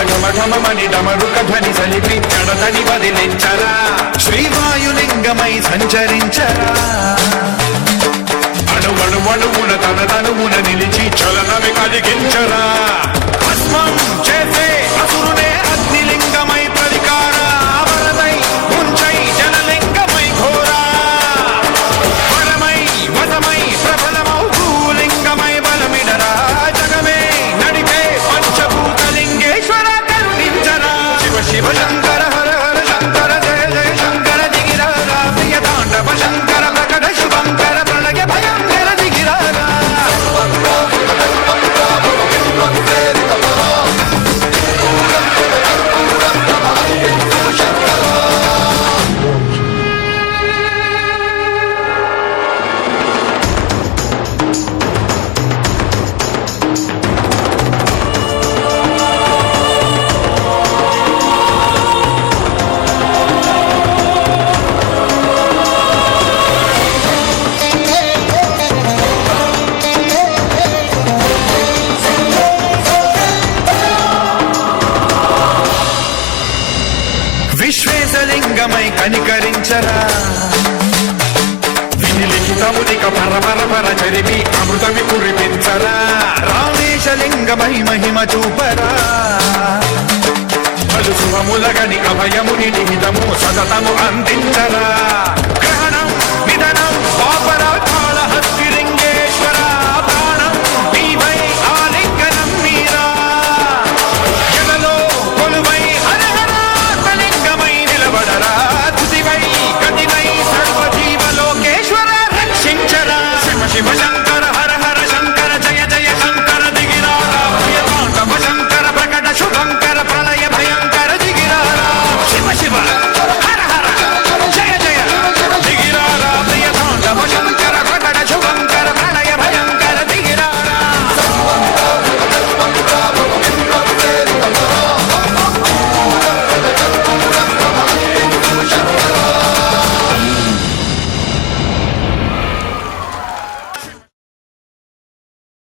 ఢమఢమని డమరుక ధ్వని సలిపి జడతని వదిలించరా శ్రీవాయులింగమై సంచరించరా అణువణువున తన తనువున నిలిచి చలనమే కలిగించరా భస్మం చేసే అసురునే అగ్నిలింగమై ప్రవికార వరదై ముంచై జలలింగమై ఘోరా వరమై వదమై ప్రబలమౌ భూలింగమై బలమిడరా జగమే నడిపే పంచభూతలింగేశ్వర కరుణించరా శివ శివ శంకర హర హర శంకర జయ జయ శంకర దిగిరారా ప్రియ తాండవ శంకర ప్రకట శుభంకర ప్రణయ భయంకర దిగిరారా విశ్వేశలింగమై కనికరించరా వినిలిఖితమునిక పరపర చరిమి అమృతమి కురిపించరా రామేశలింగమై మహిమ చూపరా పలు శుభములగని అభయముని నిహితము సతతము అందించరా గ్రహ